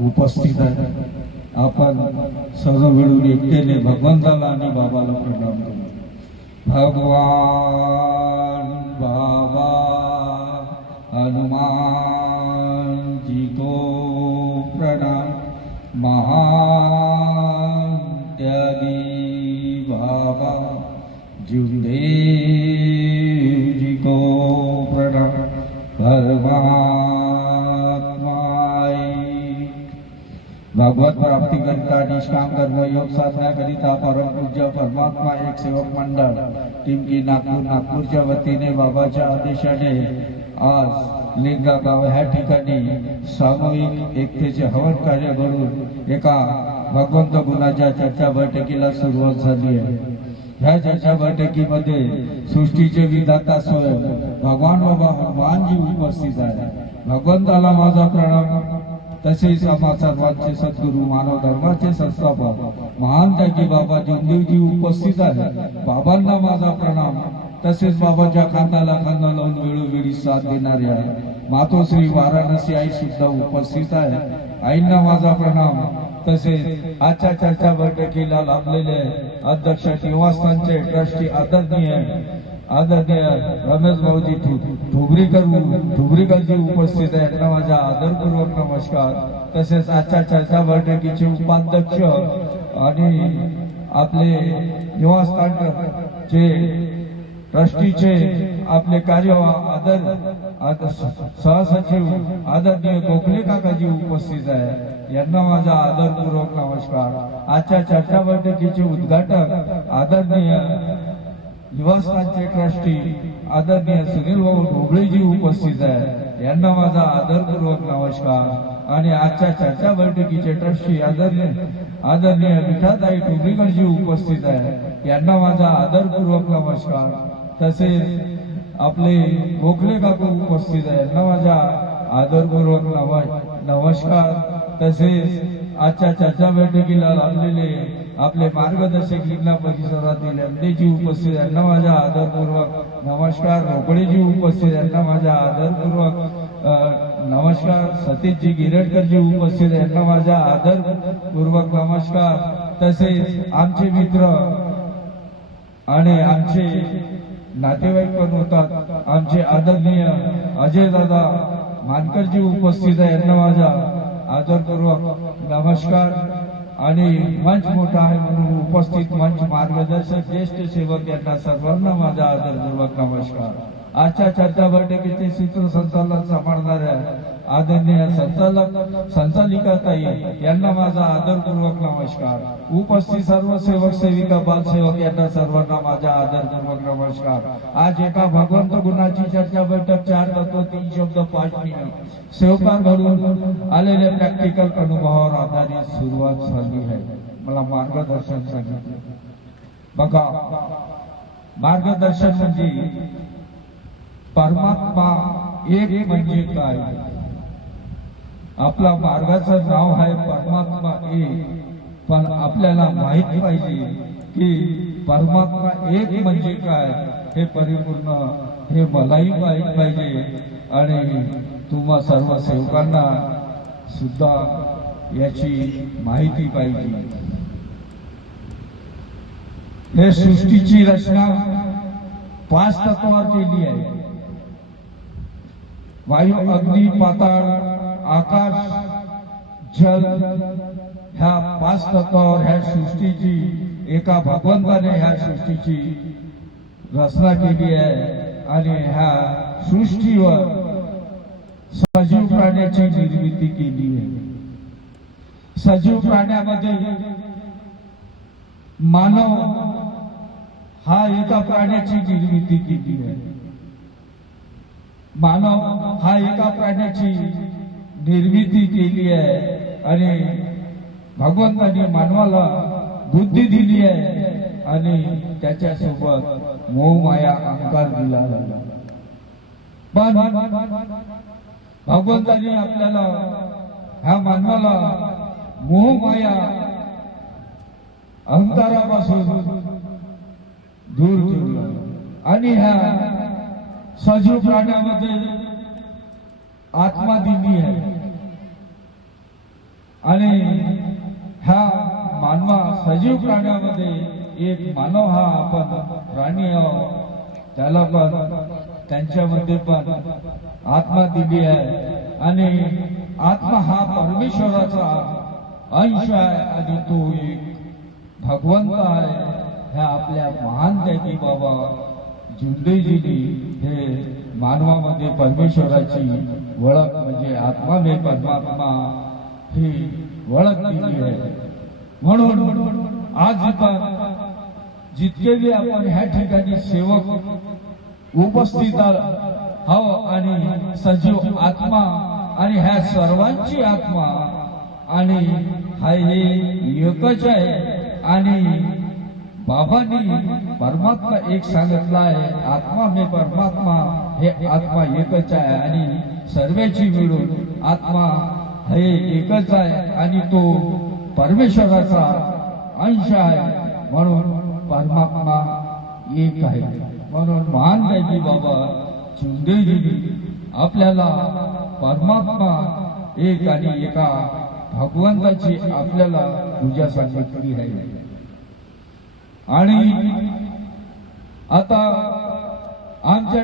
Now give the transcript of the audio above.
उपस्थित आहे. आपण सर्व मिळून एकतेने भगवंताला आणि बाबाला प्रणाम करू. भगवान बाबा हनुमान जी को प्रणाम. महान त्यागी बाबा जुमदेव जी को प्रणाम. भगवत प्राप्ति करिता निष्काम कर्म योग साधना करिता परम पूज्य परमात्मा एक सेवक मंडळ टिंकी नागपूरच्या वतीने बाबाच्या आदेशाने आज लिंगा गाव ह्या ठिकाणी सामूहिक एकतेचे हवन कार्य घडून एका भगवंत गुणाच्या चर्चा बैठकीला सुरुवात झाली आहे. ह्या चर्चा बैठकीमध्ये सृष्टीचे विधाता स्वयं भगवान बाबा हनुमानजी उपस्थित आहे. भगवंताला माझा प्रणाम. तसेच आम्हा सर्वांचे सद्गुरू मानव धर्माचे संस्थापक महान त्यागी बाबा जुमदेवजी उपस्थित आहे. बाबांना माझा प्रणाम. तसेच बाबाच्या खांद्याला खांदा लावून वेळोवेळी साथ देणाऱ्या मातोश्री वाराणसी आई सुद्धा उपस्थित आहे. आईंना माझा प्रणाम. तसेच आजच्या चर्चा बैठकीला लाभलेले अध्यक्ष निवासस्थानचे ट्रस्टी आदरणीय रमेश भाऊजी ठुबरीकरजी उपस्थित आहे. यांना माझा आदरपूर्वक नमस्कार. तसेच आजच्या चर्चा बैठकीचे उपाध्यक्ष आणि आपले निवासस्थानचे ट्रस्टीचे आपले कार्य सहसचिव आदरणीय गोखले काकाजी उपस्थित आहे. यांना माझा आदरपूर्वक नमस्कार. आजच्या चर्चा बैठकीचे उद्घाटक आदरणीय निवासस्थानचे ट्रस्टी आदरणीय सुनील भाऊ ढोबळेजी उपस्थित आहे. यांना माझा आदरपूर्वक नमस्कार. आणि आजच्या चर्चा बैठकीचे ट्रस्टी आदरणीय विठाताई ठुबरीकरजी उपस्थित आहे. यांना माझा आदरपूर्वक नमस्कार. तसेच आपले गोखले काका उपस्थित आहे. यांना माझा आदरपूर्वक नमस्कार. तसेच आजच्या चर्चा बैठकीला लाभलेले आपले मार्गदर्शक लिंगा परिसरातील एमडीजी उपस्थित. यांना माझा आदरपूर्वक नमस्कार. रोकडेजी उपस्थित. यांना माझा आदरपूर्वक नमस्कार. सतीशजी गिरटकरजी उपस्थित. यांना माझा आदरपूर्वक नमस्कार. तसेच आमचे मित्र आणि आमचे नातेवाईक पण होतात. आमचे आदरणीय अजय दादा मानकरजी उपस्थित आहे. यांना माझा आदरपूर्वक नमस्कार. आणि मंच मोठा आहे म्हणून उपस्थित मंच मार्गदर्शक ज्येष्ठ सेवक यांना सर्वांना माझा आदरपूर्वक नमस्कार. आजच्या चर्चा बैठकीचे सूत्रसंचालन सांभाळणाऱ्या आदरणीय संचालिकाताई यांना माझा आदरपूर्वक नमस्कार. उपस्थित सर्व सेवक सेविका बालसेवक यांना सर्वांना माझा आदरपूर्वक नमस्कार. आज एका भगवंत गुणाची चर्चा बैठक 4 तत्व 3 शब्द 5 नियम सेवकांकडून आलेल्या प्रॅक्टिकल अनुभवावर आधारित सुरुवात झाली आहे. मला मार्गदर्शन सांगितलं. बघा, मार्गदर्शन म्हणजे परमात्मा एक म्हणजे काय. आपला मार्गाचं नाव आहे परमात्मा एक. पण आपल्याला माहित पाहिजे की परमात्मा एक म्हणजे काय हे परिपूर्ण हे मलाही माहित पाहिजे आणि तुम्हा सर्व सेवकांना सुद्धा याची माहिती पाहिजे. हे सृष्टीची रचना 5 तत्वावर केली आहे. वायू, अग्नी, पाताळ, आकाश, जल ह्या 5 तत्वावर ह्या सृष्टीची एका भगवंताने ह्या सृष्टीची रचना केली आहे. आणि ह्या सृष्टीवर सजीव प्राण्याची निर्मिती केली आहे. सजीव प्राण्यामध्ये मानव हा एका प्राण्याची निर्मिती केली आहे. मानव हा एका प्राण्याची निर्मिती केली आहे आणि भगवंताने मानवाला बुद्धी दिली आहे आणि त्याच्यासोबत मोह माया अहंकार दिला आहे. पण भगवंताने आपल्याला ह्या मानवाला मोह माया अहंकारापासून दूर केलं आणि ह्या सजीव प्राण्यामध्ये आत्मा दिली आहे. आणि ह्या मानवा सजीव प्राण्यामध्ये एक मानव हा आपण प्राणी आहोत, त्याला पण त्यांच्यामध्ये पण आत्मा दिली आहे आणि आत्मा हा परमेश्वराचा अंश आहे आणि तो एक भगवंत आहे. ह्या आपल्या महान त्यागी बाबा जुंदेजीनी हे मानवामध्ये परमेश्वराची ओळख म्हणजे आत्मा में परमात्मा ही ओळख दिली आहे. म्हणून आज पण जितके आपण ह्या ठिकाणी सेवक उपस्थित हो आणि सजीव आत्मा आणि ह्या सर्वांची आत्मा आणि हा हे एकच आहे आणि बाबांनी परमात्मा एक सांगितला आहे, आत्मा में परमात्मा हे आत्मा एकच आहे आणि सर्वांची मिळून आत्मा हे एकच आहे आणि तो परमेश्वराचा अंश आहे. म्हणून परमात्मा एक आहे. म्हणून महान त्यागी बाबा चुंदेजींनी आपल्याला परमात्मा एक आणि एका भगवंताची आपल्याला पूजा सांगितली आहे. आणि आता आमच्या